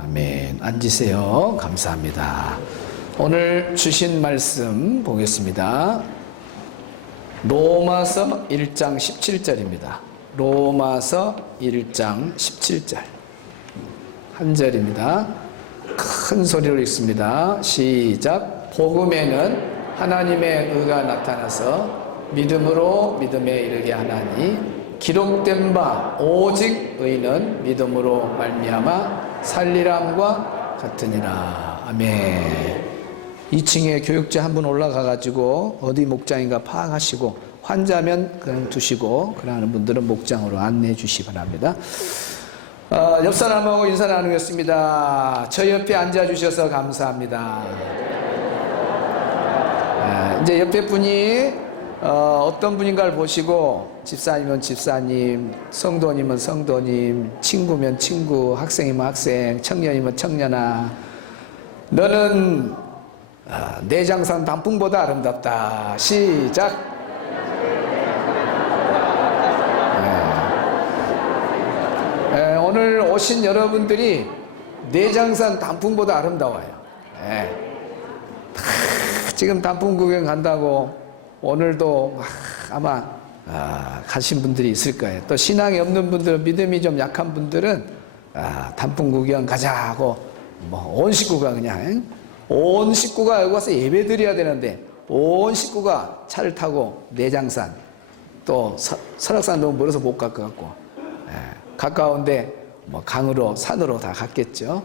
아멘. 앉으세요. 감사합니다. 오늘 주신 말씀 보겠습니다. 로마서 1장 17절입니다. 로마서 1장 17절. 한 절입니다. 큰 소리로 읽습니다. 시작. 복음에는 하나님의 의가 나타나서 믿음으로 믿음에 이르게 하나니 기록된 바 오직 의는 믿음으로 말미암아 살리람과 같으니라. 아멘. 2층에 교육자 한 분 올라가 가지고 어디 목장인가 파악하시고 환자면 그냥 두시고 그러는 분들은 목장으로 안내해 주시기 바랍니다. 옆 사람하고 인사 나누겠습니다. 저 옆에 앉아 주셔서 감사합니다. 이제 옆에 분이 어떤 분인가를 보시고 집사님은 집사님, 성도님은 성도님, 친구면 친구, 학생이면 학생, 청년이면 청년아. 너는 내장산 단풍보다 아름답다. 시작. 오늘 오신 여러분들이 내장산 단풍보다 아름다워요. 지금 단풍 구경 간다고 오늘도 아마 가신 분들이 있을 거예요. 또 신앙이 없는 분들은, 믿음이 좀 약한 분들은 단풍 구경 가자 하고 온 식구가 그냥 온 식구가 여기 와서 예배 드려야 되는데 온 식구가 차를 타고 내장산 또 설악산 너무 멀어서 못 갈 것 같고 가까운데 강으로 산으로 다 갔겠죠.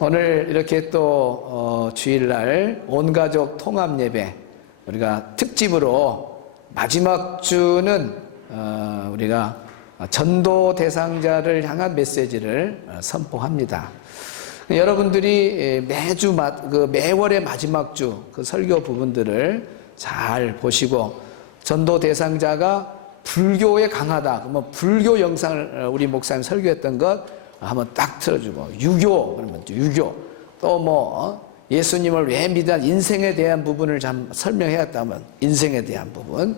오늘 이렇게 또 주일날 온가족 통합 예배 우리가 특집으로 마지막 주는 우리가 전도 대상자를 향한 메시지를 선포합니다. 여러분들이 매월의 마지막 주 그 설교 부분들을 잘 보시고 전도 대상자가 불교에 강하다 그러면 불교 영상을 우리 목사님 설교했던 것 한번 딱 틀어주고, 유교 그러면 유교 또 예수님을 왜 믿은 인생에 대한 부분을 좀 설명해야 했다면 인생에 대한 부분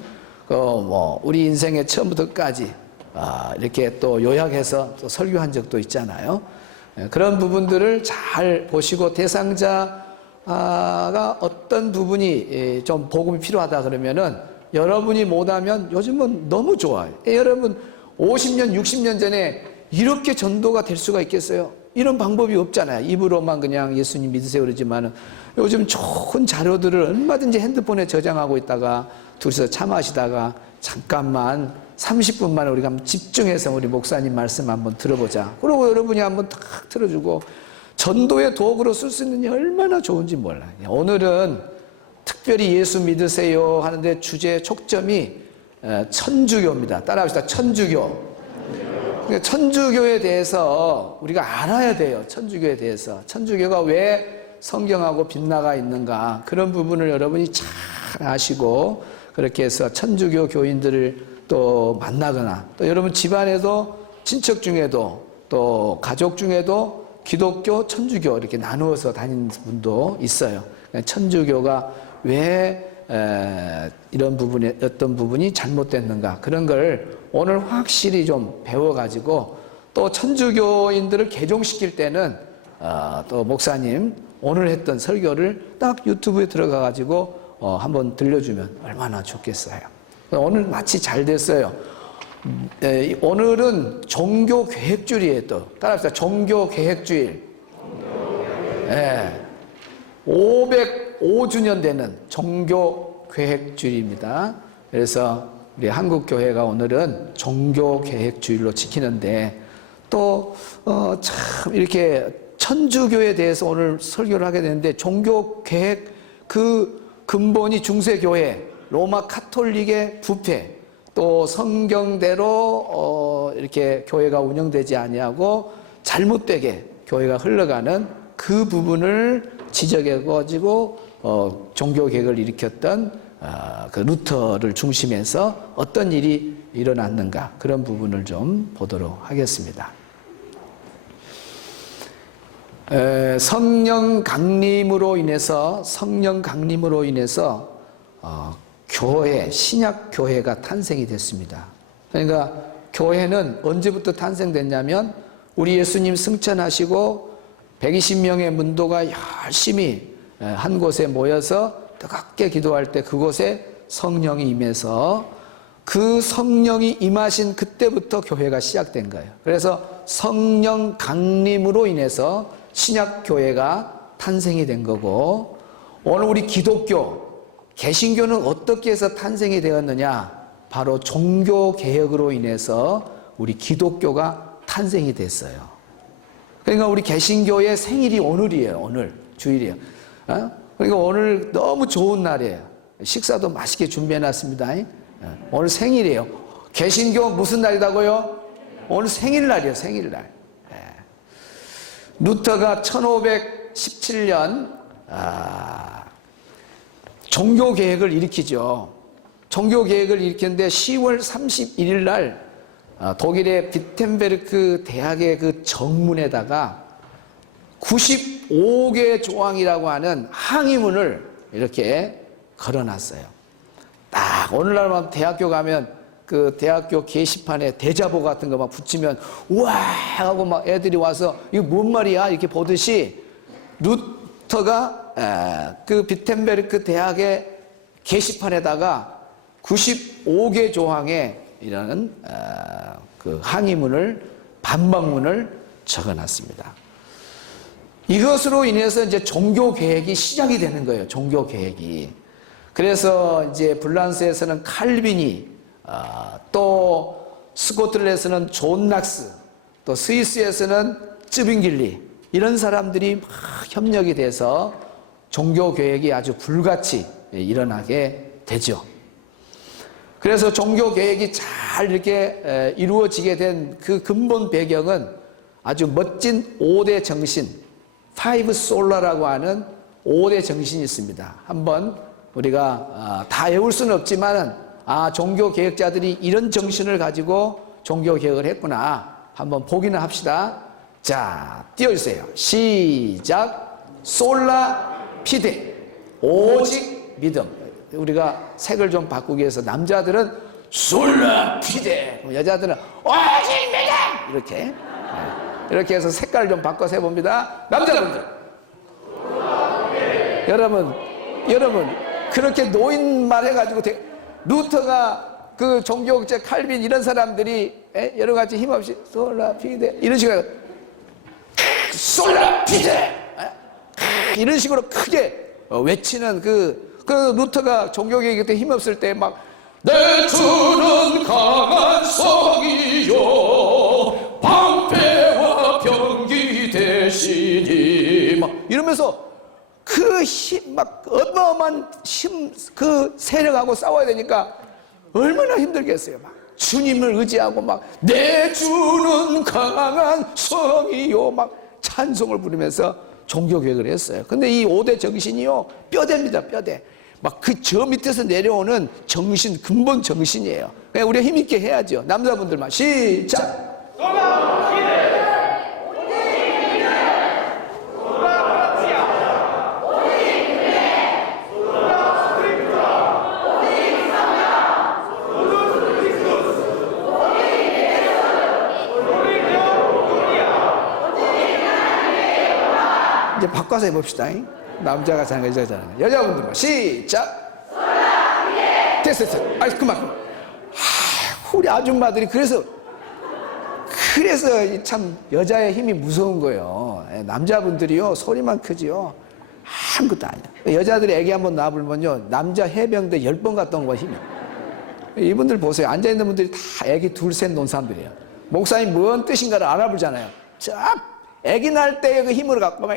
우리 인생의 처음부터 끝까지 이렇게 또 요약해서 또 설교한 적도 있잖아요. 그런 부분들을 잘 보시고 대상자가 어떤 부분이 좀 복음이 필요하다 그러면은 여러분이 못하면 요즘은 너무 좋아요. 여러분 50년 60년 전에 이렇게 전도가 될 수가 있겠어요? 이런 방법이 없잖아요. 입으로만 그냥 예수님 믿으세요 그러지만은 요즘 좋은 자료들을 얼마든지 핸드폰에 저장하고 있다가 둘이서 차 마시다가 잠깐만 30분만 우리가 한번 집중해서 우리 목사님 말씀 한번 들어보자. 그러고 여러분이 한번 탁 틀어주고 전도의 도구로 쓸 수 있는 게 얼마나 좋은지 몰라요. 오늘은 특별히 예수 믿으세요 하는데 주제 초점이 천주교입니다. 따라합시다. 천주교. 천주교에 대해서 우리가 알아야 돼요. 천주교에 대해서. 천주교가 왜 성경하고 빗나가 있는가. 그런 부분을 여러분이 잘 아시고 그렇게 해서 천주교 교인들을 또 만나거나 또 여러분 집안에도 친척 중에도 또 가족 중에도 기독교, 천주교 이렇게 나누어서 다니는 분도 있어요. 천주교가 왜 이런 부분에 어떤 부분이 잘못됐는가 그런 걸 오늘 확실히 좀 배워가지고 또 천주교인들을 개종시킬 때는 또 목사님 오늘 했던 설교를 딱 유튜브에 들어가가지고 한번 들려주면 얼마나 좋겠어요. 오늘 마치 잘 됐어요. 오늘은 종교계획주일이에요. 또 따라합시다. 종교계획주일. 505주년 되는 종교계획주일입니다. 그래서 우리 한국교회가 오늘은 종교계획주일로 지키는데 또 참 이렇게 천주교에 대해서 오늘 설교를 하게 되는데 종교계획 그 근본이 중세교회 로마 카톨릭의 부패 또 성경대로 이렇게 교회가 운영되지 아니하고 잘못되게 교회가 흘러가는 그 부분을 지적해 가지고 종교개혁을 일으켰던 그 루터를 중심해서 어떤 일이 일어났는가 그런 부분을 좀 보도록 하겠습니다. 성령 강림으로 인해서 교회, 신약 교회가 탄생이 됐습니다. 그러니까 교회는 언제부터 탄생됐냐면 우리 예수님 승천하시고 120명의 문도가 열심히 한 곳에 모여서 뜨겁게 기도할 때 그곳에 성령이 임해서 그 성령이 임하신 그때부터 교회가 시작된 거예요. 그래서 성령 강림으로 인해서 신약교회가 탄생이 된 거고, 오늘 우리 기독교, 개신교는 어떻게 해서 탄생이 되었느냐? 바로 종교개혁으로 인해서 우리 기독교가 탄생이 됐어요. 그러니까 우리 개신교의 생일이 오늘이에요. 오늘 주일이에요. 그러니까 오늘 너무 좋은 날이에요. 식사도 맛있게 준비해놨습니다. 오늘 생일이에요. 개신교 무슨 날이라고요? 오늘 생일날이에요. 생일날. 루터가 1517년 종교개혁을 일으키죠. 종교개혁을 일으켰는데 10월 31일 날 독일의 비텐베르크 대학의 그 정문에다가 95개 조항이라고 하는 항의문을 이렇게 걸어놨어요. 딱 오늘날 대학교 가면 그 대학교 게시판에 대자보 같은 거 막 붙이면 우와 하고 막 애들이 와서 이거 뭔 말이야 이렇게 보듯이, 루터가 그 비텐베르크 대학의 게시판에다가 95개 조항의 이런 그 항의문을, 반박문을 적어놨습니다. 이것으로 인해서 이제 종교 개혁이 시작이 되는 거예요. 종교 개혁이. 그래서 이제 불란스에서는 칼빈이, 또 스코틀랜드에서는 존 낙스, 또 스위스에서는 쯔빙길리, 이런 사람들이 막 협력이 돼서 종교 개혁이 아주 불같이 일어나게 되죠. 그래서 종교 개혁이 잘 이렇게 이루어지게 된 그 근본 배경은 아주 멋진 5대 정신, 파이브 솔라라고 하는 5대 정신이 있습니다. 한번 우리가 다 외울 수는 없지만은 종교 개혁자들이 이런 정신을 가지고 종교 개혁을 했구나 한번 보기는 합시다. 자, 띄워주세요. 시작. 솔라 피데, 오직 믿음. 우리가 색을 좀 바꾸기 위해서 남자들은 솔라 피데, 여자들은 오직 믿음, 이렇게 해서 색깔을 좀 바꿔서 해봅니다. 남자분들, 여러분 그렇게 노인말 해가지고 루터가 그 종교학자 칼빈 이런 사람들이 여러 가지 힘없이 솔라 피데 이런 식으로 솔라 피데 이런 식으로 크게 외치는 그 루터가 종교개혁 때 힘없을 때 막 내 주는 강한 성이요 방패와 병기 대신이 막 이러면서 그 힘, 막 어마어마한 힘, 그 세력하고 싸워야 되니까 얼마나 힘들겠어요. 막 주님을 의지하고 막 내 주는 강한 성이요 막 찬송을 부르면서 종교개혁을 했어요. 근데 이 5대 정신이요 뼈대입니다. 뼈대. 막 그 저 밑에서 내려오는 정신, 근본 정신이에요. 그냥 우리가 힘있게 해야죠. 남자분들만 시작. 이제 바꿔서 해봅시다. 남자가 자는 거, 여자가 자는 거. 여자분들만 시작. 됐어. 그만. 우리 아줌마들이 그래서 참 여자의 힘이 무서운 거예요. 남자분들이요 소리만 크지요 아무것도 아니야. 여자들이 애기 한번 낳아보면요 남자 해병대 10번 갔다 온 거 힘이. 이분들 보세요. 앉아있는 분들이 다 애기 둘 셋 놓은 사람들이에요. 목사님 뭔 뜻인가를 알아보잖아요. 쫙 애기 낳을 때의 그 힘으로 갖고 막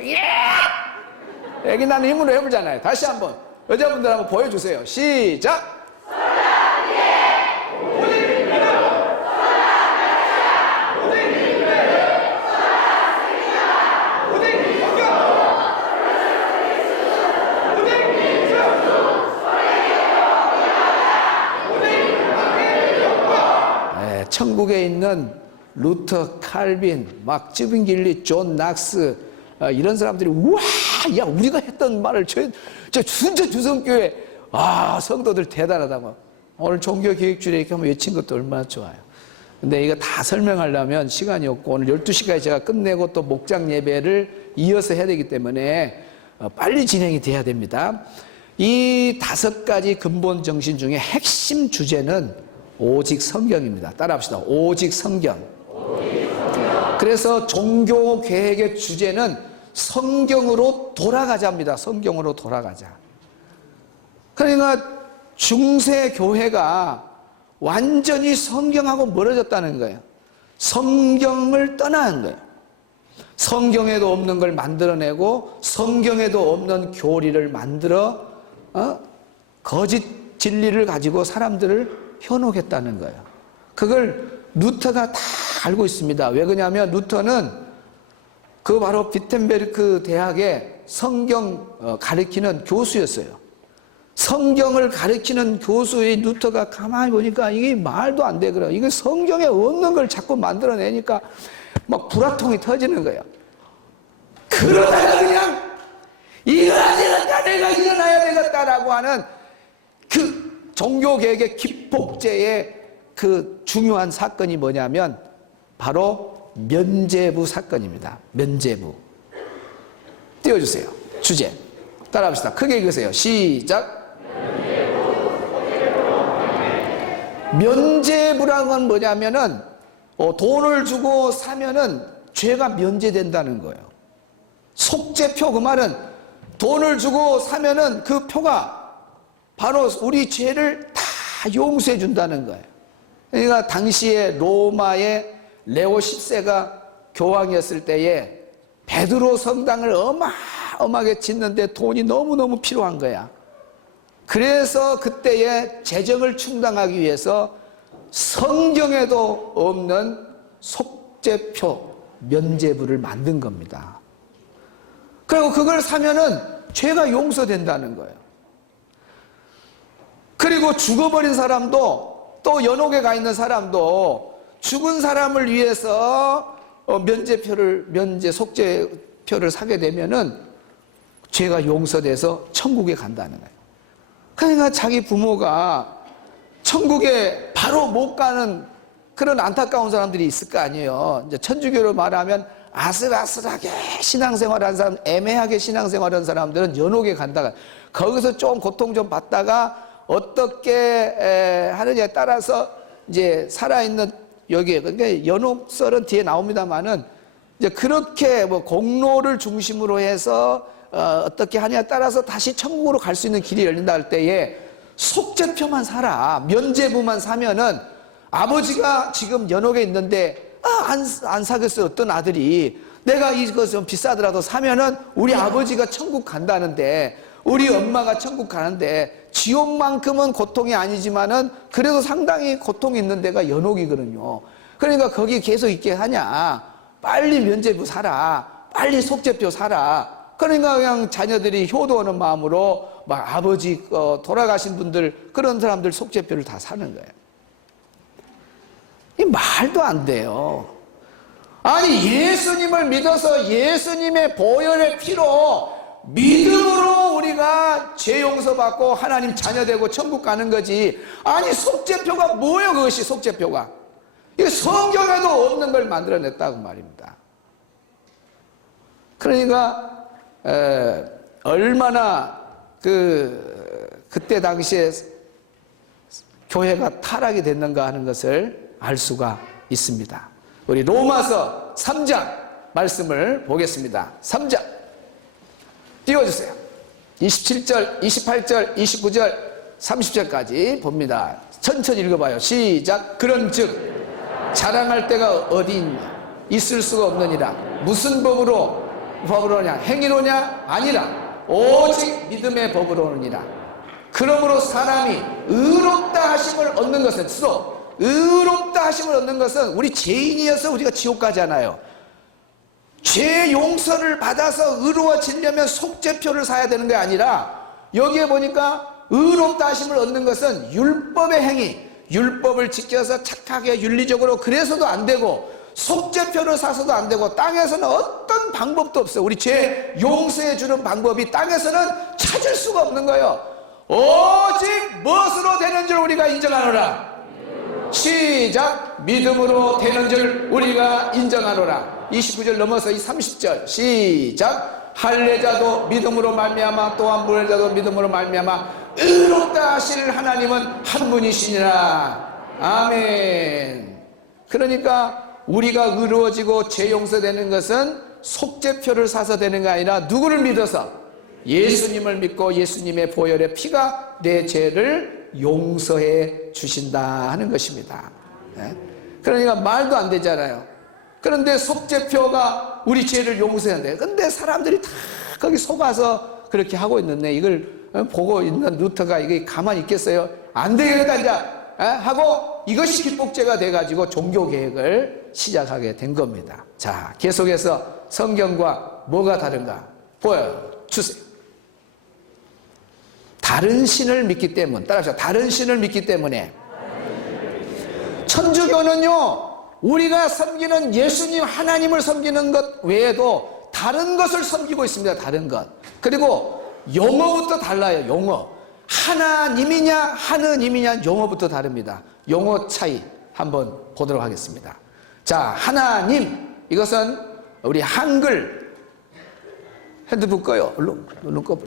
애기 낳는 힘으로 해보잖아요. 다시 한번 여자분들 한번 보여주세요. 시작. 천국에 있는 루터, 칼빈, 막 쯔빙길리, 존 낙스 이런 사람들이 우와 야 우리가 했던 말을 저 순천 주성교회 성도들 대단하다 막 오늘 종교개혁주일에 이렇게 한번 외친 것도 얼마나 좋아요. 근데 이거 다 설명하려면 시간이 없고 오늘 12시까지 제가 끝내고 또 목장 예배를 이어서 해야 되기 때문에 빨리 진행이 돼야 됩니다. 이 5가지 근본 정신 중에 핵심 주제는 오직 성경입니다. 따라합시다. 오직 성경. 그래서 종교 계획의 주제는 성경으로 돌아가자입니다. 성경으로 돌아가자. 그러니까 중세 교회가 완전히 성경하고 멀어졌다는 거예요. 성경을 떠나는 거예요. 성경에도 없는 걸 만들어내고 성경에도 없는 교리를 만들어 거짓 진리를 가지고 사람들을 현혹했다는 거예요. 그걸 루터가 다 알고 있습니다. 왜 그러냐면 루터는 그 바로 비텐베르크 대학의 성경 가르치는 교수였어요. 성경을 가르치는 교수의 루터가 가만히 보니까 이게 말도 안 되더라. 이거 성경에 없는 걸 자꾸 만들어내니까 막 불화통이 터지는 거예요. 그러다가 그냥 이거 안 되겠다, 내가 일어나야 되겠다라고 하는 그 종교개혁의 기폭제의 그 중요한 사건이 뭐냐면 바로 면죄부 사건입니다. 면죄부. 띄워주세요. 주제. 따라합시다. 크게 읽으세요. 시작. 면죄부라는 건 뭐냐면은 돈을 주고 사면은 죄가 면제된다는 거예요. 속죄표, 그 말은 돈을 주고 사면은 그 표가 바로 우리 죄를 다 용서해 준다는 거예요. 그러니까 당시에 로마의 레오 10세가 교황이었을 때에 베드로 성당을 어마어마하게 짓는데 돈이 너무너무 필요한 거야. 그래서 그때의 재정을 충당하기 위해서 성경에도 없는 속죄표, 면죄부를 만든 겁니다. 그리고 그걸 사면은 죄가 용서된다는 거예요. 그리고 죽어버린 사람도 또 연옥에 가 있는 사람도 죽은 사람을 위해서 속죄표를 사게 되면은 죄가 용서돼서 천국에 간다는 거예요. 그러니까 자기 부모가 천국에 바로 못 가는 그런 안타까운 사람들이 있을 거 아니에요. 이제 천주교로 말하면 아슬아슬하게 신앙생활하는 사람, 애매하게 신앙생활하는 사람들은 연옥에 간다가 거기서 좀 고통 좀 받다가 어떻게 하느냐에 따라서 이제 살아있는 여기에, 그러니까 연옥설은 뒤에 나옵니다만은 이제 그렇게 뭐 공로를 중심으로 해서 어떻게 하냐에 따라서 다시 천국으로 갈 수 있는 길이 열린다 할 때에 속죄표만 사라, 면죄부만 사면은 아버지가 지금 연옥에 있는데 안 사겠어요. 어떤 아들이 내가 이거 좀 비싸더라도 사면은 우리 아버지가 천국 간다는데, 우리 엄마가 천국 가는데 지옥만큼은 고통이 아니지만은 그래도 상당히 고통이 있는 데가 연옥이거든요. 그러니까 거기 계속 있게 하냐, 빨리 면죄부 사라, 빨리 속죄표 사라. 그러니까 그냥 자녀들이 효도하는 마음으로 막 아버지 돌아가신 분들, 그런 사람들 속죄표를 다 사는 거예요. 이 말도 안 돼요. 아니, 예수님을 믿어서 예수님의 보혈의 피로 믿음으로 우리가 죄 용서받고 하나님 자녀 되고 천국 가는 거지. 아니, 속죄표가 뭐예요? 그것이 속죄표가 이게 성경에도 없는 걸 만들어냈다고 말입니다. 그러니까 얼마나 그때 당시에 교회가 타락이 됐는가 하는 것을 알 수가 있습니다. 우리 로마서 3장 말씀을 보겠습니다. 3장 띄워주세요. 27절, 28절, 29절, 30절까지 봅니다. 천천히 읽어봐요. 시작. 그런즉 자랑할 때가 어디 있냐? 있을 수가 없느니라. 무슨 법으로냐? 행위로냐? 아니라 오직 믿음의 법으로느니라. 그러므로 사람이 의롭다 하심을 얻는 것은, 스스로 의롭다 하심을 얻는 것은, 우리 죄인이어서 우리가 지옥 가잖아요. 죄 용서를 받아서 의로워지려면 속죄표를 사야 되는 게 아니라, 여기에 보니까 의롭다 하심을 얻는 것은 율법의 행위, 율법을 지켜서 착하게 윤리적으로 그래서도 안 되고, 속죄표를 사서도 안 되고, 땅에서는 어떤 방법도 없어요. 우리 죄 용서해 주는 방법이 땅에서는 찾을 수가 없는 거예요. 오직 무엇으로 되는 줄 우리가 인정하노라? 시작. 믿음으로 되는 줄 우리가 인정하노라. 29절 넘어서 이 30절 시작. 할례자도 믿음으로 말미암아 또한 무할례자도 믿음으로 말미암아 의롭다 하실 하나님은 한 분이시니라. 아멘. 그러니까 우리가 의로워지고 죄 용서되는 것은 속죄표를 사서 되는 게 아니라 누구를 믿어서? 예수님을 믿고 예수님의 보혈의 피가 내 죄를 용서해 주신다 하는 것입니다. 그러니까 말도 안 되잖아요. 그런데 속죄표가 우리 죄를 용서한대. 근데 사람들이 다 거기 속아서 그렇게 하고 있는데 이걸 보고 있는 루터가 이게 가만히 있겠어요? 안 되겠다 이제 하고 이것이 기복제가 돼가지고 종교개혁을 시작하게 된 겁니다. 자, 계속해서 성경과 뭐가 다른가 보여주세요. 다른 신을 믿기 때문에, 따라합시다. 다른 신을 믿기 때문에. 천주교는요, 우리가 섬기는 예수님 하나님을 섬기는 것 외에도 다른 것을 섬기고 있습니다. 다른 것. 그리고 용어부터 달라요. 용어. 하나님이냐 하느님이냐 용어부터 다릅니다. 용어 차이 한번 보도록 하겠습니다. 자, 하나님, 이것은 우리 한글, 핸드폰 꺼요. 얼른 꺼.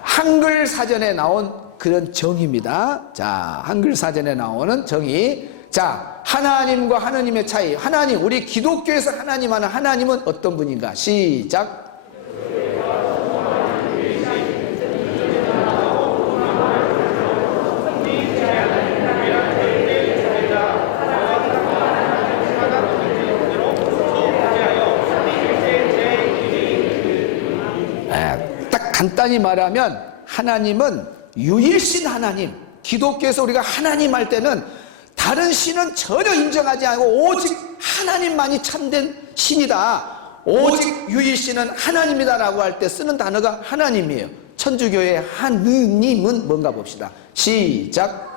한글 사전에 나온 그런 정의입니다. 자, 한글 사전에 나오는 정의. 자, 하나님과 하느님의 차이. 하나님, 우리 기독교에서 하나님 하는 하나님은 어떤 분인가? 시작. 딱 간단히 말하면 하나님은 유일신 하나님. 기독교에서 우리가 하나님 할 때는 다른 신은 전혀 인정하지 않고 오직 하나님만이 참된 신이다. 오직 유일신은 하나님이다라고 할 때 쓰는 단어가 하나님이에요. 천주교의 하느님은 뭔가 봅시다. 시작.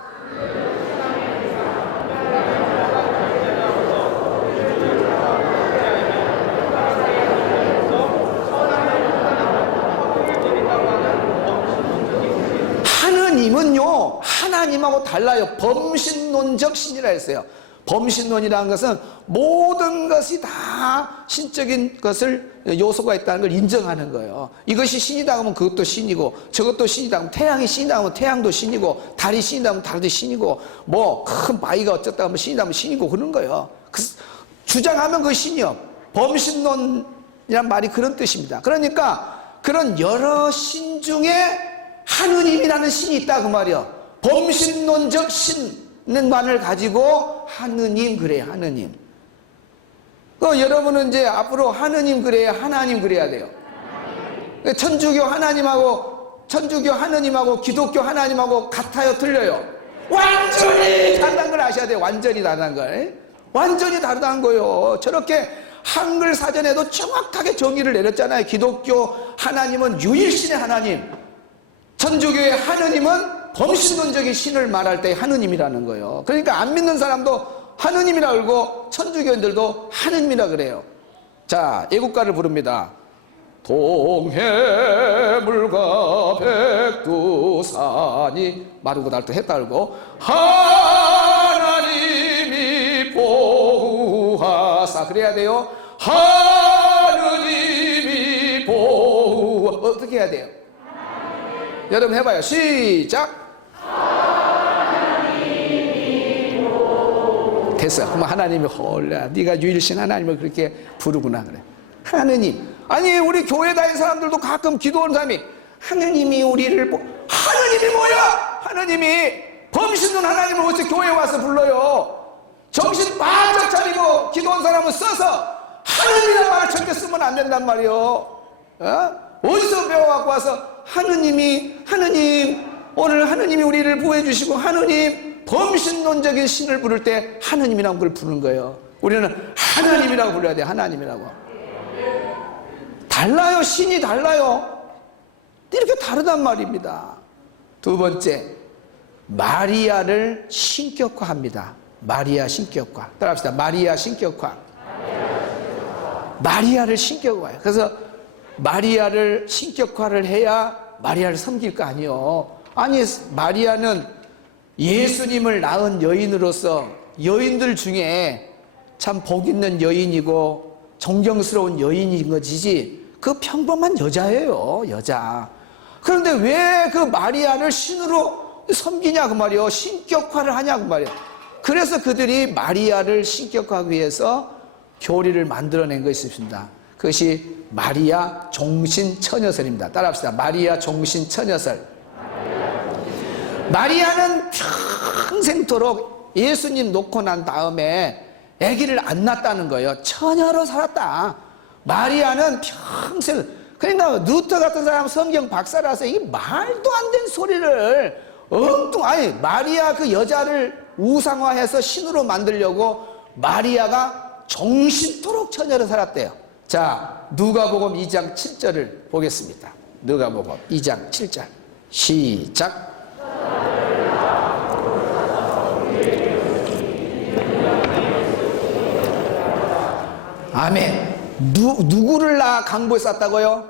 하느님은요, 하나님하고 달라요. 범신론적 신이라 했어요. 범신론이라는 것은 모든 것이 다 신적인 것을 요소가 있다는 걸 인정하는 거예요. 이것이 신이다 하면 그것도 신이고, 저것도 신이다 하면 태양이 신이다 하면 태양도 신이고, 달이 신이다 하면 달도 신이고, 뭐 큰 바위가 어쩌다 하면 신이다 하면 신이고 그런 거예요. 주장하면 그 신이요. 범신론이란 말이 그런 뜻입니다. 그러니까 그런 여러 신 중에 하느님이라는 신이 있다 그 말이요. 범신론적 신만을 가지고 하느님 그래요. 하느님. 여러분은 이제 앞으로 하느님 그래야 하나님 그래야 돼요. 천주교 하나님하고 천주교 하느님하고 기독교 하나님하고 같아요, 틀려요? 완전히 다르다는 걸 아셔야 돼요. 완전히 다르다는 걸. 완전히 다르다는 거예요. 저렇게 한글 사전에도 정확하게 정의를 내렸잖아요. 기독교 하나님은 유일신의 하나님, 천주교의 하느님은 범신론적인 신을 말할 때 하느님이라는 거예요. 그러니까 안 믿는 사람도 하느님이라 그러고 천주교인들도 하느님이라 그래요. 자, 애국가를 부릅니다. 동해물과 백두산이 마르고 닳고 해달고 하나님이 보호하사 그래야 돼요. 하느님이 보호 어떻게 해야 돼요? 여러분 해봐요. 시작. 됐어. 그럼 하나님이 헐라 네가 유일신 하나님을 그렇게 부르구나 그래. 하느님. 아니 우리 교회 다니는 사람들도 가끔 기도하는 사람이 하느님이 우리를 하느님이 뭐야? 하느님이 범신론 하나님을 어째 교회에 와서 불러요? 정신 바짝 차리고 기도한 사람은 써서 하느님이라는 말을 절대 쓰면 안 된단 말이에요. 어디서 배워갖고 와서 하느님 오늘 하느님이 우리를 보호해주시고 하느님 범신론적인 신을 부를 때 하느님이라는 걸 부르는 거예요. 우리는 하나님이라고 불러야 돼. 하나님이라고. 달라요. 신이 달라요. 이렇게 다르단 말입니다. 두 번째, 마리아를 신격화합니다. 마리아 신격화. 따라합시다. 마리아 신격화. 마리아를 신격화해요. 그래서 마리아를 신격화를 해야 마리아를 섬길 거 아니요. 아니 마리아는 예수님을 낳은 여인으로서 여인들 중에 참 복 있는 여인이고 존경스러운 여인인 것이지 그 평범한 여자예요, 여자. 그런데 왜 그 마리아를 신으로 섬기냐 그 말이요, 신격화를 하냐 그 말이요. 그래서 그들이 마리아를 신격화하기 위해서 교리를 만들어낸 것이 있습니다. 그것이 마리아 종신처녀설입니다. 따라합시다. 마리아 종신처녀설. 마리아는 평생토록 예수님 놓고 난 다음에 아기를 안 낳았다는 거예요. 처녀로 살았다. 마리아는 평생, 그러니까 루터 같은 사람 성경 박사라서 이 말도 안 되는 소리를 아니 마리아 그 여자를 우상화해서 신으로 만들려고 마리아가 종신토록 처녀로 살았대요. 자, 누가복음 2장 7절을 보겠습니다. 누가복음 2장 7절 시작. 아멘. 누구를 낳아 강보에 쌌다고요?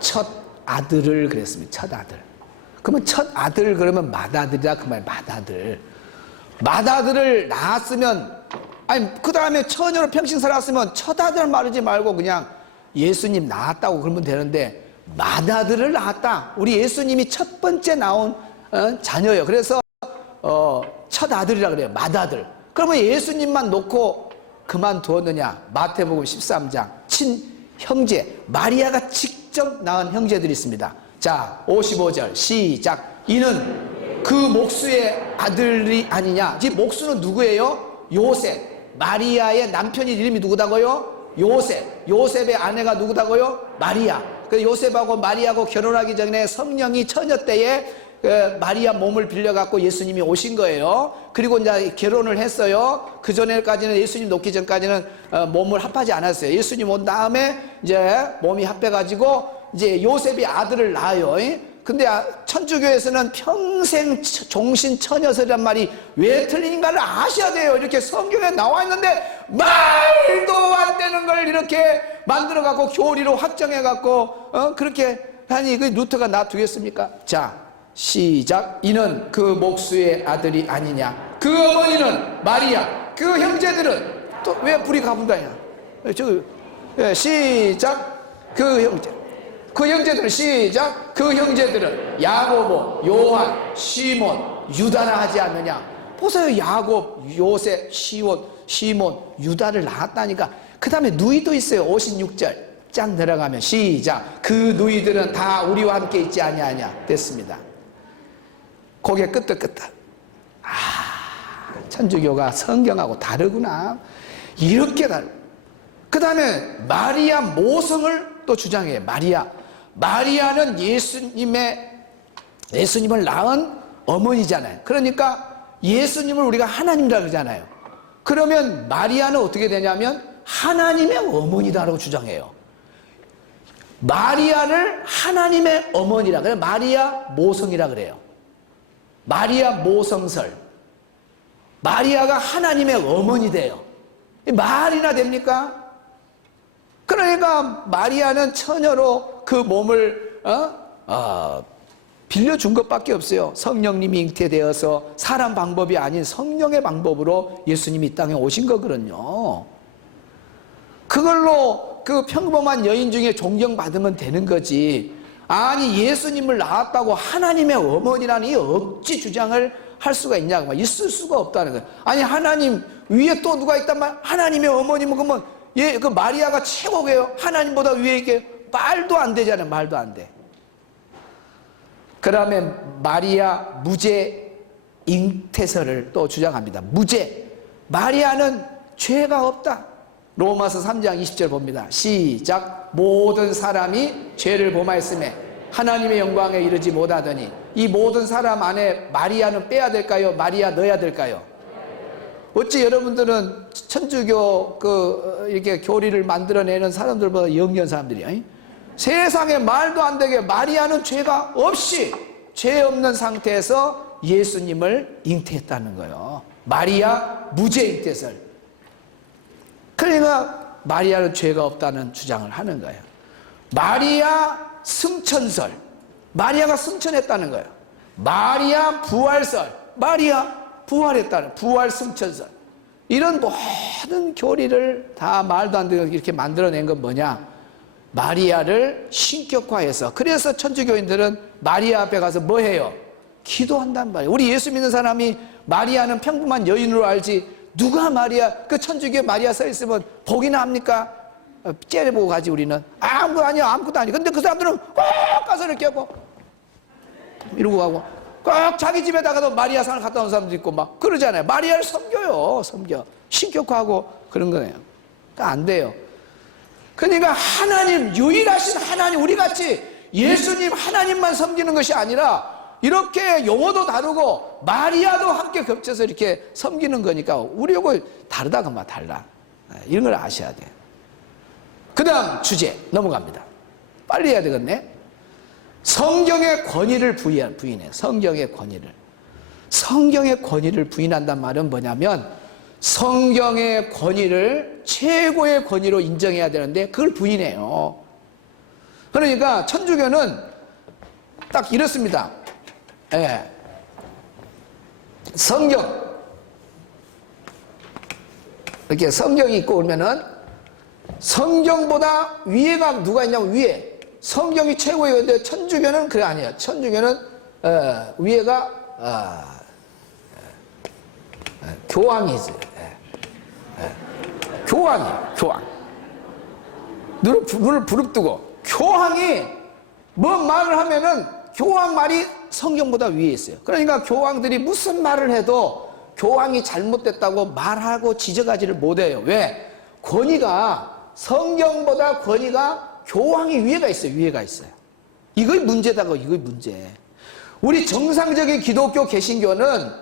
첫 아들을 그랬습니다. 첫 아들. 그러면 첫 아들 그러면 맏아들이라 그 말, 맏아들. 맏아들을 낳았으면, 아니 그 다음에 처녀로 평생 살았으면 첫 아들 말하지 말고 그냥 예수님 낳았다고 그러면 되는데 맏아들을 낳았다. 우리 예수님이 첫 번째 나온 자녀예요. 그래서 첫 아들이라 그래요. 맏아들. 그러면 예수님만 놓고 그만두었느냐? 마태복음 13장 친형제 마리아가 직접 낳은 형제들이 있습니다. 자, 55절 시작. 이는 그 목수의 아들이 아니냐? 이 목수는 누구예요? 요셉. 마리아의 남편의 이름이 누구다고요? 요셉. 요셉의 아내가 누구다고요? 마리아. 그 요셉하고 마리아하고 결혼하기 전에 성령이 처녀 때에 마리아 몸을 빌려갖고 예수님이 오신 거예요. 그리고 이제 결혼을 했어요. 그 전에까지는 예수님 놓기 전까지는 몸을 합하지 않았어요. 예수님 온 다음에 이제 몸이 합해가지고 이제 요셉이 아들을 낳아요. 근데 천주교에서는 평생 종신 처녀설이란 말이 왜 틀린가를 아셔야 돼요. 이렇게 성경에 나와 있는데 말도 안 되는 걸 이렇게 만들어갖고 교리로 확정해갖고 그렇게 하니 그 루터가 놔두겠습니까? 자, 시작. 이는 그 목수의 아들이 아니냐? 그 어머니는 마리아. 그 형제들은 또 왜 불이 가분다냐? 시작. 그 형제들은 시작. 그 형제들은 야고보, 요한, 시몬, 유다라 하지 않느냐? 보세요. 야곱, 요셉, 시몬, 유다를 낳았다니까. 그 다음에 누이도 있어요. 56절 쫙 내려가면 시작. 그 누이들은 다 우리와 함께 있지 아니하냐? 됐습니다. 고개 끄덕끄덕. 천주교가 성경하고 다르구나. 이렇게 다르. 그 다음에 마리아 모성을 또 주장해요. 마리아는 예수님을 낳은 어머니잖아요. 그러니까 예수님을 우리가 하나님이라고 그러잖아요. 그러면 마리아는 어떻게 되냐면 하나님의 어머니다라고 주장해요. 마리아를 하나님의 어머니라 그래요. 마리아 모성이라 그래요. 마리아 모성설. 마리아가 하나님의 어머니 돼요. 말이나 됩니까? 그러니까 마리아는 처녀로 그 몸을 빌려준 것밖에 없어요. 성령님이 잉태되어서 사람 방법이 아닌 성령의 방법으로 예수님이 이 땅에 오신 거거든요. 그걸로 그 평범한 여인 중에 존경받으면 되는 거지. 아니 예수님을 낳았다고 하나님의 어머니라는 이 억지 주장을 할 수가 있냐고. 있을 수가 없다는 거예요. 아니 하나님 위에 또 누가 있단 말? 하나님의 어머니면 그러면 그 마리아가 최고예요. 하나님보다 위에 있게 말도 안 되잖아요. 말도 안 돼. 그러면 마리아 무죄 잉태설을 또 주장합니다. 무죄. 마리아는 죄가 없다. 로마서 3장 20절 봅니다. 시작. 모든 사람이 죄를 범하였음에 하나님의 영광에 이르지 못하더니 이 모든 사람 안에 마리아는 빼야 될까요? 마리아 넣어야 될까요? 어찌 여러분들은 천주교 이렇게 교리를 만들어내는 사람들보다 영리한 사람들이야. 세상에 말도 안 되게 마리아는 죄가 없이 죄 없는 상태에서 예수님을 잉태했다는 거예요. 마리아 무죄 잉태설. 그러니까 마리아는 죄가 없다는 주장을 하는 거예요. 마리아 승천설. 마리아가 승천했다는 거예요. 마리아 부활설. 마리아 부활했다는 부활 승천선. 이런 모든 교리를 다 말도 안 되게 이렇게 만들어낸 건 뭐냐? 마리아를 신격화해서. 그래서 천주교인들은 마리아 앞에 가서 뭐 해요? 기도한단 말이에요. 우리 예수 믿는 사람이 마리아는 평범한 여인으로 알지, 누가 마리아, 그 천주교에 마리아 써 있으면 복이나 합니까? 째려보고 가지. 우리는 아무것도 아니야, 아무것도 아니야. 근데 그 사람들은 꼭 가서 이렇게 하고 이러고 가고, 꼭 자기 집에다가도 마리아 상을 갖다 놓은 사람도 있고 막 그러잖아요. 마리아를 섬겨요. 섬겨. 신격화하고 그런 거예요. 그러니까 안 돼요. 그러니까 하나님, 유일하신 하나님, 우리같이 예수님 하나님만 섬기는 것이 아니라 이렇게 용어도 다르고 마리아도 함께 겹쳐서 이렇게 섬기는 거니까 우리하고 다르다 그 말, 달라. 이런 걸 아셔야 돼요. 그 다음 주제 넘어갑니다. 빨리 해야 되겠네. 성경의 권위를 부인해요. 성경의 권위를. 성경의 권위를 부인한단 말은 뭐냐면 성경의 권위를 최고의 권위로 인정해야 되는데 그걸 부인해요. 그러니까 천주교는 딱 이렇습니다. 예. 성경, 이렇게 성경이 있고 오면은 성경보다 위에가 누가 있냐면 위에 성경이 최고예요. 천주교는 그래 아니에요. 천주교는 위에가 교황이지. 교황이에요. 교황. 눈을 부릅뜨고 교황이 뭔 말을 하면은 교황 말이 성경보다 위에 있어요. 그러니까 교황들이 무슨 말을 해도 교황이 잘못됐다고 말하고 지적하지를 못해요. 왜? 권위가 성경보다 권위가 교황이 위에가 있어요. 위에가 있어요. 이거 문제다고. 이거 문제. 우리 정상적인 기독교 개신교는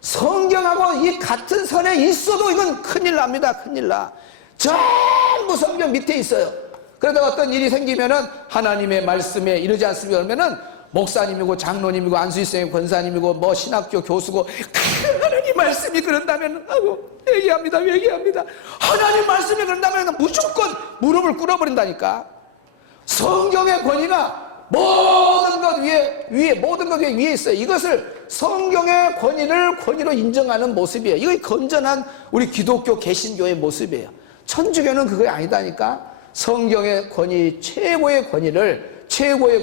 성경하고 이 같은 선에 있어도 이건 큰일 납니다. 큰일 나. 전부 성경 밑에 있어요. 그러다가 어떤 일이 생기면은 하나님의 말씀에 이르지 않습니까? 그러면은 목사님이고 장로님이고 안수일성이고 권사님이고 뭐 신학교 교수고 하나님 말씀이 그런다면 하고 얘기합니다. 하나님 말씀이 그런다면 무조건 무릎을 꿇어버린다니까. 성경의 권위가 모든 것 위에 모든 것 위에 있어요. 이것을 성경의 권위로 인정하는 모습이에요. 이거 건전한 우리 기독교 개신교의 모습이에요. 천주교는 그게 아니다니까. 성경의 권위, 최고의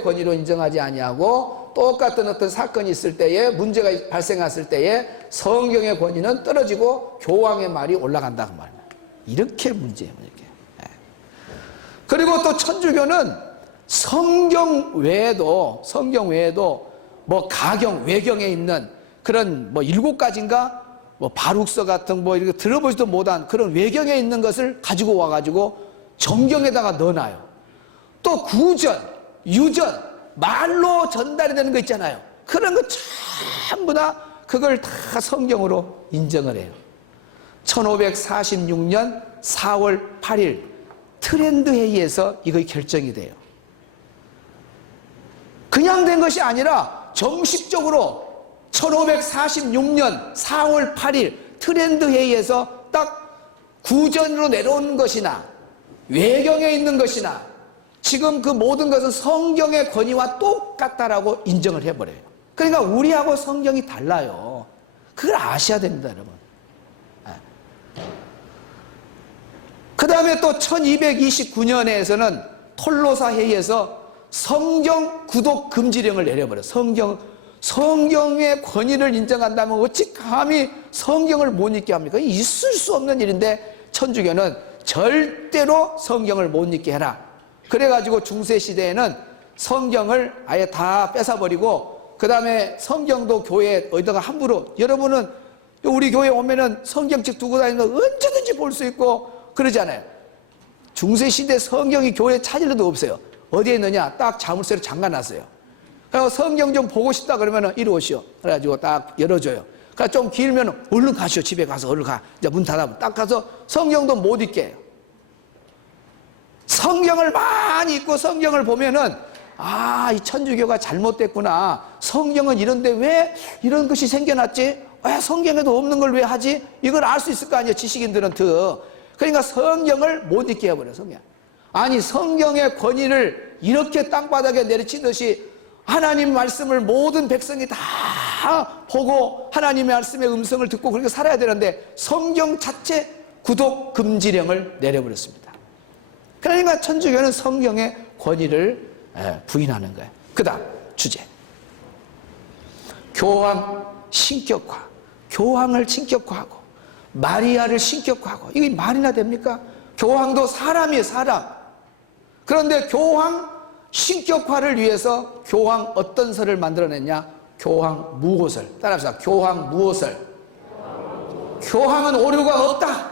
권위로 인정하지 아니하고 똑같은 어떤 사건이 있을 때에 문제가 발생했을 때에 성경의 권위는 떨어지고 교황의 말이 올라간다 그 말이에요. 이렇게 문제예요. 이렇게. 그리고 또 천주교는 성경 외에도 뭐 가경, 외경에 있는 그런 뭐 7가지인가 뭐 바룩서 같은 뭐 이렇게 들어보지도 못한 그런 외경에 있는 것을 가지고 와가지고 정경에다가 넣어놔요. 또 구전, 유전, 말로 전달이 되는 거 있잖아요. 그런 거 전부 다 그걸 다 성경으로 인정을 해요. 1546년 4월 8일 트렌드 회의에서 이거 결정이 돼요. 그냥 된 것이 아니라 정식적으로 1546년 4월 8일 트렌드 회의에서 딱 구전으로 내려오는 것이나 외경에 있는 것이나 지금 그 모든 것은 성경의 권위와 똑같다라고 인정을 해버려요. 그러니까 우리하고 성경이 달라요. 그걸 아셔야 됩니다, 여러분. 그 다음에 또 1229년에서는 톨로사 회의에서 성경 구독 금지령을 내려버려요. 성경의 권위를 인정한다면 어찌 감히 성경을 못 읽게 합니까? 있을 수 없는 일인데 천주교는 절대로 성경을 못 읽게 해라. 그래가지고 중세시대에는 성경을 아예 다 뺏어버리고 그 다음에 성경도 교회에 어디다가 함부로, 여러분은 우리 교회 오면은 성경책 두고 다니는 거 언제든지 볼 수 있고 그러잖아요. 중세시대 성경이 교회에 찾을 데도 없어요. 어디에 있느냐? 딱 자물쇠로 잠가놨어요. 그래서 성경 좀 보고 싶다 그러면은 이리 오시오. 그래가지고 딱 열어줘요. 그러니까 좀 길면 얼른 가시오. 집에 가서 얼른 가. 이제 문 닫아보면 딱 가서 성경도 못 읽게 해요. 성경을 많이 읽고 성경을 보면은 이 천주교가 잘못됐구나. 성경은 이런데 왜 이런 것이 생겨났지? 왜 성경에도 없는 걸 왜 하지? 이걸 알 수 있을 거 아니에요. 지식인들은 그러니까 성경을 못 읽게 해버려요. 아니 성경의 권위를 이렇게 땅바닥에 내리치듯이 하나님 말씀을 모든 백성이 다 다 보고 하나님의 말씀의 음성을 듣고 그렇게 살아야 되는데 성경 자체 구독 금지령을 내려버렸습니다. 그러니까 천주교는 성경의 권위를 부인하는 거예요. 그 다음 주제, 교황 신격화. 교황을 신격화하고 마리아를 신격화하고, 이게 말이나 됩니까? 교황도 사람이에요, 사람. 그런데 교황 신격화를 위해서 교황 어떤 설을 만들어냈냐? 교황 무호설. 따라합시다. 교황 무호설. 교황은 오류가 없다.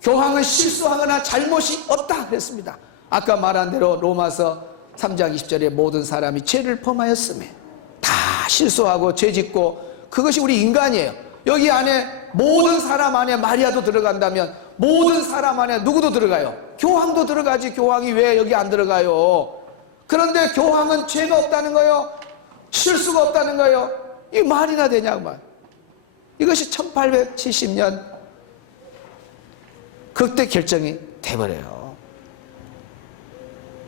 교황은 실수하거나 잘못이 없다 그랬습니다. 아까 말한 대로 로마서 3장 20절에 모든 사람이 죄를 범하였음에, 다 실수하고 죄짓고, 그것이 우리 인간이에요. 여기 안에 모든 사람 안에 마리아도 들어간다면 모든 사람 안에 누구도 들어가요? 교황도 들어가지. 교황이 왜 여기 안 들어가요? 그런데 교황은 죄가 없다는 거예요? 실수가 없다는 거예요? 이게 말이나 되냐고 말. 이것이 1870년 그때 결정이 돼버려요.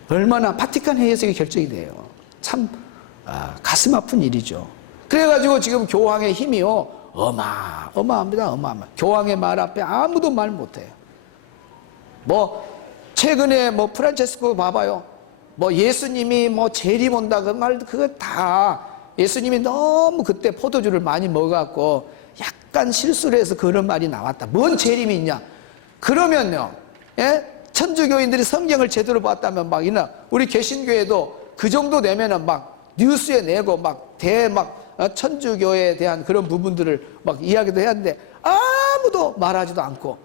얼마나 바티칸 회의에서 결정이 돼요. 참 가슴 아픈 일이죠. 그래가지고 지금 교황의 힘이요, 어마어마합니다. 어마어마. 교황의 말 앞에 아무도 말 못해요. 뭐 최근에 뭐 프란체스코 봐봐요. 뭐 예수님이 뭐 재림 온다 그 말, 그거 다 예수님이 너무 그때 포도주를 많이 먹어갖고 약간 실수를 해서 그런 말이 나왔다. 뭔 재림이 있냐? 그러면요, 예? 천주교인들이 성경을 제대로 봤다면 막 이나 우리 개신교에도 그 정도 되면은 막 뉴스에 내고 막 천주교에 대한 그런 부분들을 막 이야기도 해야 하는데 아무도 말하지도 않고,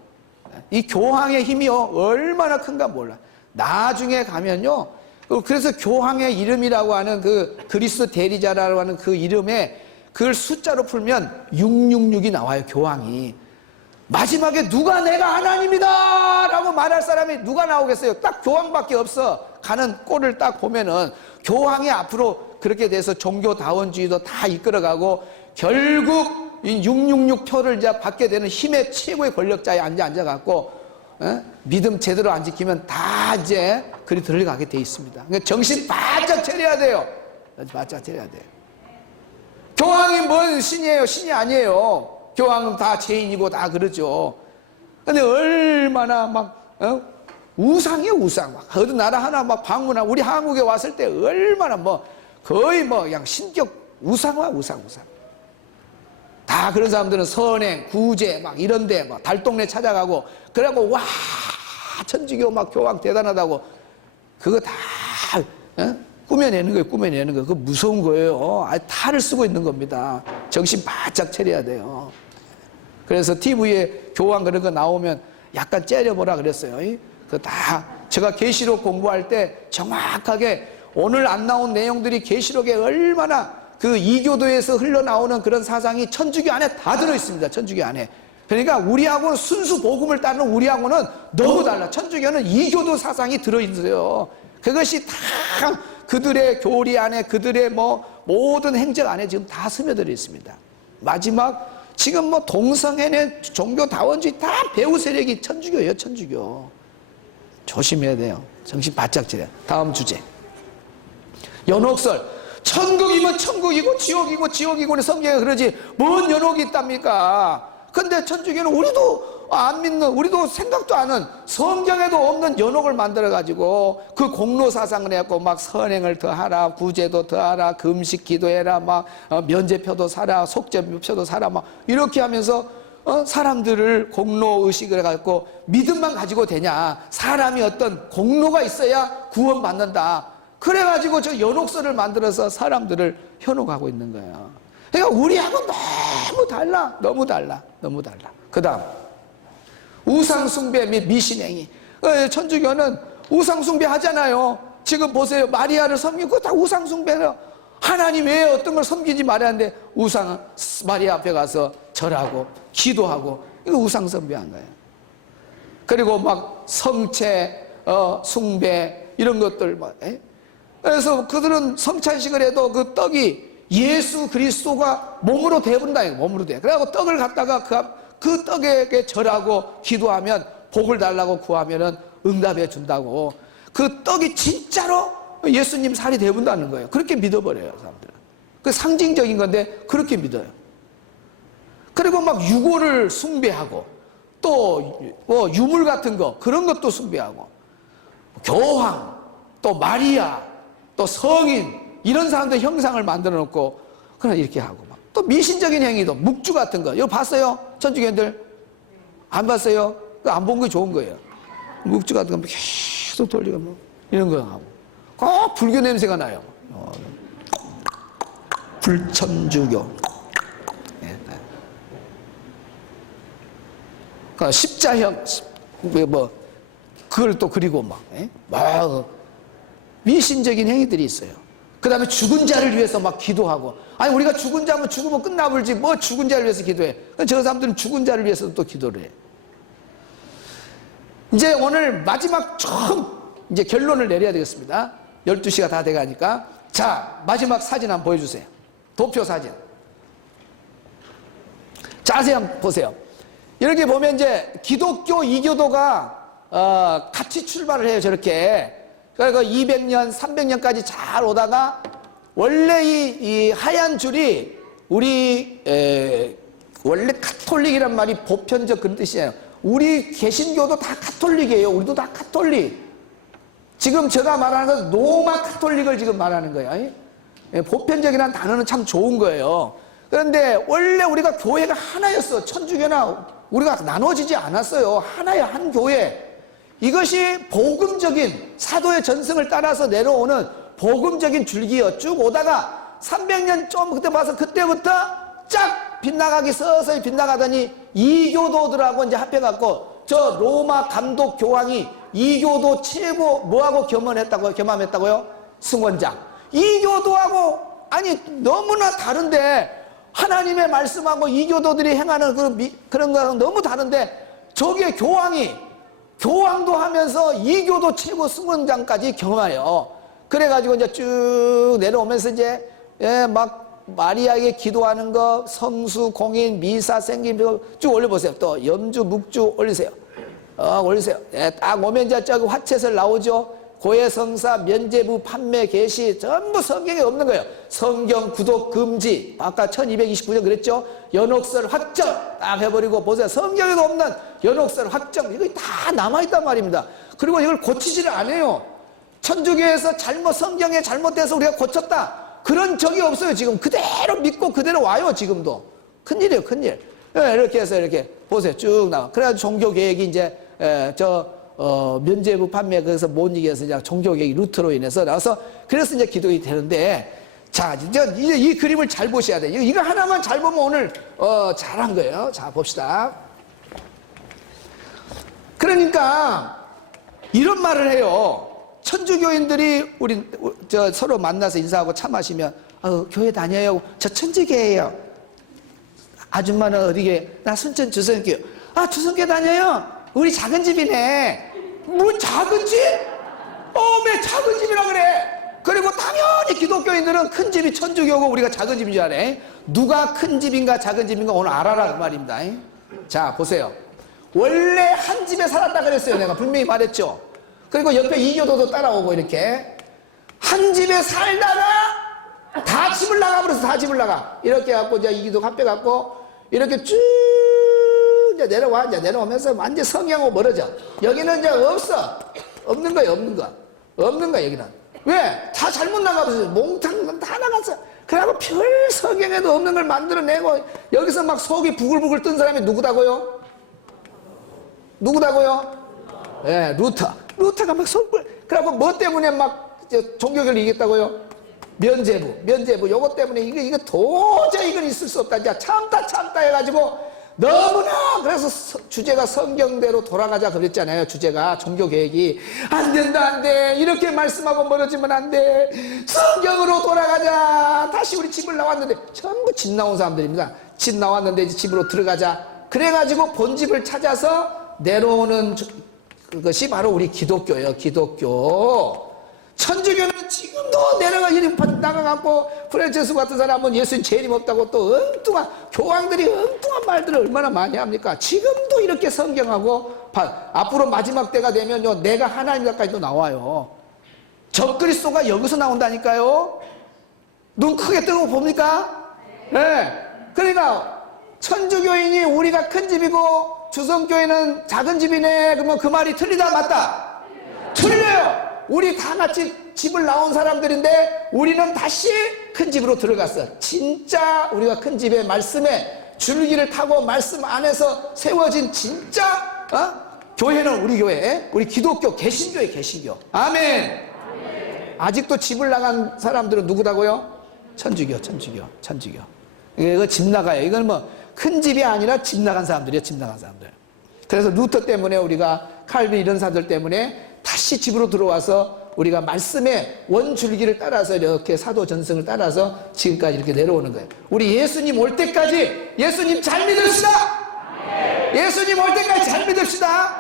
이 교황의 힘이요 얼마나 큰가 몰라. 나중에 가면요, 그래서 교황의 이름이라고 하는 그 그리스도 대리자라고 하는 그 이름에 그걸 숫자로 풀면 666이 나와요. 교황이 마지막에 누가 내가 하나님이다 라고 말할 사람이 누가 나오겠어요? 딱 교황밖에 없어. 가는 꼴을 딱 보면은 교황이 앞으로 그렇게 돼서 종교다원주의도 다 이끌어가고 결국 이 666표를 이제 받게 되는 힘의 최고의 권력자에 앉아갖고 믿음 제대로 안 지키면 다 이제 그리 들어가게 돼 있습니다. 그러니까 정신 바짝 차려야 돼요. 바짝 차려야 돼요. 교황이 뭔 신이에요? 신이 아니에요. 교황은 다 죄인이고 다 그러죠. 근데 얼마나 막 우상이에요, 우상. 막 어느 나라 하나 막 방문하고 우리 한국에 왔을 때 얼마나 뭐 거의 뭐 그냥 신격 우상화 우상. 다 그런 사람들은 선행, 구제 막 이런데 막 달동네 찾아가고 그래갖고 와 천주교 막 교황 대단하다고 그거 다 꾸며내는 거예요, 꾸며내는 거. 그거 무서운 거예요. 탈을 쓰고 있는 겁니다. 정신 바짝 차려야 돼요. 그래서 TV에 교황 그런 거 나오면 약간 째려보라 그랬어요. 그 다 제가 계시록 공부할 때 정확하게 오늘 안 나온 내용들이 계시록에 얼마나 그 이교도에서 흘러나오는 그런 사상이 천주교 안에 다 들어있습니다. 천주교 안에. 그러니까 우리하고는 순수 복음을 따르는 우리하고는 너무 달라. 천주교는 이교도 사상이 들어있어요. 그것이 다 그들의 교리 안에, 그들의 뭐 모든 행적 안에 지금 다 스며들어 있습니다. 마지막 지금 뭐 동성애네 종교다원주의 다 배후 세력이 천주교예요, 천주교. 조심해야 돼요. 정신 바짝 차려. 다음 주제. 연옥설. 천국이면 천국이고 지옥이고 지옥이고 성경에 그러지 뭔 연옥이 있답니까? 근데 천주교는 우리도 안 믿는, 우리도 생각도 안 하는 성경에도 없는 연옥을 만들어가지고 그 공로 사상을 해갖고 막 선행을 더하라, 구제도 더하라, 금식 기도해라, 막 면제표도 사라, 속죄표도 사라, 막 이렇게 하면서 사람들을 공로 의식을 해갖고 믿음만 가지고 되냐? 사람이 어떤 공로가 있어야 구원받는다. 그래가지고 저 연옥설을 만들어서 사람들을 현혹하고 있는 거예요. 그러니까 우리하고 너무 달라. 너무 달라. 너무 달라. 그 다음 우상숭배 및 미신행위. 천주교는 우상숭배 하잖아요. 지금 보세요. 마리아를 섬기고 그거 다 우상숭배로 하나님 외에 어떤 걸 섬기지 말아야 하는데 우상 마리아 앞에 가서 절하고 기도하고 이거 우상숭배한 거예요. 그리고 막 성체 숭배 이런 것들 막 그래서 그들은 성찬식을 해도 그 떡이 예수 그리스도가 몸으로 돼본다. 몸으로 돼. 그래갖고 떡을 갖다가 그 떡에게 절하고 기도하면 복을 달라고 구하면은 응답해 준다고. 그 떡이 진짜로 예수님 살이 돼본다는 거예요. 그렇게 믿어버려요, 사람들은. 그 상징적인 건데 그렇게 믿어요. 그리고 막 유골을 숭배하고 또 유물 같은 거 그런 것도 숭배하고 교황 또 마리아 또 성인 이런 사람들 형상을 만들어 놓고 그냥 이렇게 하고 막 또 미신적인 행위도 묵주 같은 거 이거 봤어요? 천주교인들 안 봤어요? 안 본 게 좋은 거예요. 묵주 같은 거 계속 돌리고 뭐 이런 거 하고 꼭 불교 냄새가 나요. 불천주교. 그러니까 십자형 뭐 그걸 또 그리고 막 미신적인 행위들이 있어요. 그 다음에 죽은 자를 위해서 막 기도하고 아니 우리가 죽은 자면 죽으면 끝나버리지 뭐 죽은 자를 위해서 기도해. 저 사람들은 죽은 자를 위해서도 또 기도를 해. 이제 오늘 마지막 처음 이제 결론을 내려야 되겠습니다. 12시가 다 돼가니까 자 마지막 사진 한번 보여주세요. 도표 사진. 자세히 한번 보세요. 이렇게 보면 이제 기독교 이교도가 같이 출발을 해요. 저렇게. 그러니까 200년, 300년까지 잘 오다가 원래 이 하얀 줄이 우리 원래 카톨릭이란 말이 보편적 그런 뜻이에요. 우리 개신교도 다 카톨릭이에요. 우리도 다 카톨릭. 지금 제가 말하는 건 로마 카톨릭을 지금 말하는 거예요. 보편적이라는 단어는 참 좋은 거예요. 그런데 원래 우리가 교회가 하나였어. 천주교나 우리가 나눠지지 않았어요. 하나야, 한 교회. 이것이 복음적인 사도의 전승을 따라서 내려오는 복음적인 줄기여 쭉 오다가 300년 좀 그때 봐서 그때부터 쫙 빗나가기 서서히 빗나가더니 이교도들하고 이제 합해갖고 저 로마 감독 교황이 이교도 최고 뭐하고 겸함했다고요? 승원장. 이교도하고 아니 너무나 다른데 하나님의 말씀하고 이교도들이 행하는 그런 거랑 너무 다른데 저게 교황도 하면서 이교도 최고 승원장까지 경험해요. 그래가지고 이제 쭉 내려오면서 이제 막 마리아에게 기도하는 거, 성수, 공인, 미사, 생긴 쭉 올려보세요. 또 염주, 묵주 올리세요. 올리세요. 딱 오면 이제 저기 화채설 나오죠. 고해성사, 면죄부, 판매, 계시 전부 성경에 없는 거예요. 성경 구독 금지. 아까 1229년 그랬죠. 연옥설 확정 딱 해버리고 보세요. 성경에도 없는 연옥설 확정 이거 다 남아있단 말입니다. 그리고 이걸 고치지를 않아요. 천주교에서 성경에 잘못돼서 우리가 고쳤다 그런 적이 없어요. 지금 그대로 믿고 그대로 와요. 지금도 큰일이에요. 큰일. 이렇게 해서 이렇게 보세요. 쭉 나와. 그래가지고 종교개혁이 이제 면죄부 판매 거기서 못 이겨서 이제 종교개혁 루트로 인해서 나와서 그래서 이제 기독이 되는데 자 이제 이 그림을 잘 보셔야 돼요. 이거 하나만 잘 보면 오늘 잘한 거예요. 자 봅시다. 그러니까 이런 말을 해요. 천주교인들이 우리 서로 만나서 인사하고 차 마시면 교회 다녀요. 저 천주교예요. 아줌마는 어디게? 나 순천 주성교. 주성교 다녀요. 우리 작은 집이네. 뭐 작은 집? 왜 작은 집이라 그래? 그리고 당연히 기독교인들은 큰 집이 천주교고 우리가 작은 집인 줄 알아. 누가 큰 집인가 작은 집인가 오늘 알아라 그 말입니다. 자 보세요. 원래 한 집에 살았다 그랬어요. 내가 분명히 말했죠. 그리고 옆에 이교도도 따라오고 이렇게 한 집에 살다가 다 집을 나가버려서 다 집을 나가. 이렇게 해갖고 이제 이교도 합해갖고 이렇게 쭉 이제 내려와. 이제 내려오면서 완전 성향하고 멀어져. 여기는 이제 없어. 없는 거야, 없는 거. 없는 거야, 여기는. 왜? 다 잘못 나가버렸어. 몽탕 다 나갔어. 그래갖고 별 성경에도 없는 걸 만들어내고 여기서 막 속이 부글부글 뜬 사람이 누구다고요? 누구다고요? 루터. 루터가 막 그래갖고 뭐 때문에 막 종교교를 이겼다고요? 면죄부. 요것 때문에 이거 도저히 이건 있을 수 없다. 이제 참다 해가지고 너무나 그래서 주제가 성경대로 돌아가자 그랬잖아요. 주제가 종교개혁이 안 된다 안 돼. 이렇게 말씀하고 멀어지면 안 돼. 성경으로 돌아가자. 다시 우리 집을 나왔는데 전부 집 나온 사람들입니다. 집 나왔는데 이제 집으로 들어가자. 그래가지고 본집을 찾아서 내려오는 그것이 바로 우리 기독교예요. 기독교. 천주교는 지금도 나가갖고 프란체스코 같은 사람은 예수님 재림 없다고 또 엉뚱한 교황들이 엉뚱한 말들을 얼마나 많이 합니까? 지금도 이렇게 성경하고 앞으로 마지막 때가 되면요 내가 하나님까지도 나와요. 적그리스도가 여기서 나온다니까요. 눈 크게 뜨고 봅니까? 네. 그러니까 천주교인이 우리가 큰 집이고 주성교회는 작은 집이네. 그러면 그 말이 틀리다 맞다? 틀려요. 우리 다 같이 집을 나온 사람들인데 우리는 다시 큰 집으로 들어갔어. 진짜 우리가 큰 집의 말씀에 줄기를 타고 말씀 안에서 세워진 진짜 교회는 우리 교회, 우리 기독교 개신교의 개신교. 아멘. 아직도 집을 나간 사람들은 누구다고요? 천주교. 이거 집 나가요. 이건 뭐 큰 집이 아니라 집 나간 사람들이에요. 집 나간 사람들. 그래서 루터 때문에 우리가 칼빈 이런 사람들 때문에 다시 집으로 들어와서 우리가 말씀의 원줄기를 따라서 이렇게 사도 전승을 따라서 지금까지 이렇게 내려오는 거예요. 우리 예수님 올 때까지 예수님 잘 믿읍시다. 예수님 올 때까지 잘 믿읍시다.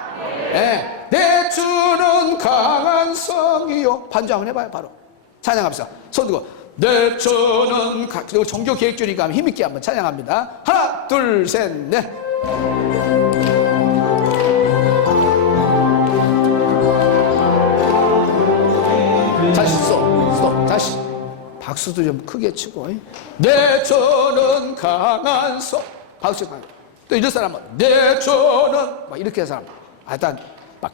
네. 내 주는 강한 성이요. 반주 한번 해봐요. 바로 찬양합시다. 손 들고 내 주는 그리고 종교계획주의가 힘있게 한번 찬양합니다. 하나 둘 셋 넷. 다시 스톱 다시 박수도 좀 크게 치고. 내 주는 강한 성. 박수. 또 이런 사람은 내 주는 막 이렇게 하는 사람. 일단 막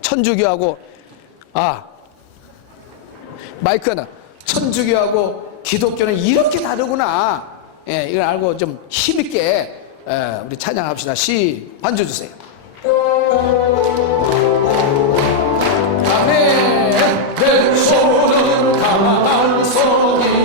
천주교하고 마이크는 천주교하고 기독교는 이렇게 다르구나. 예, 이걸 알고 좀 힘있게 우리 찬양합시다. 반주 주세요. 아멘. 내 손은 강한 성이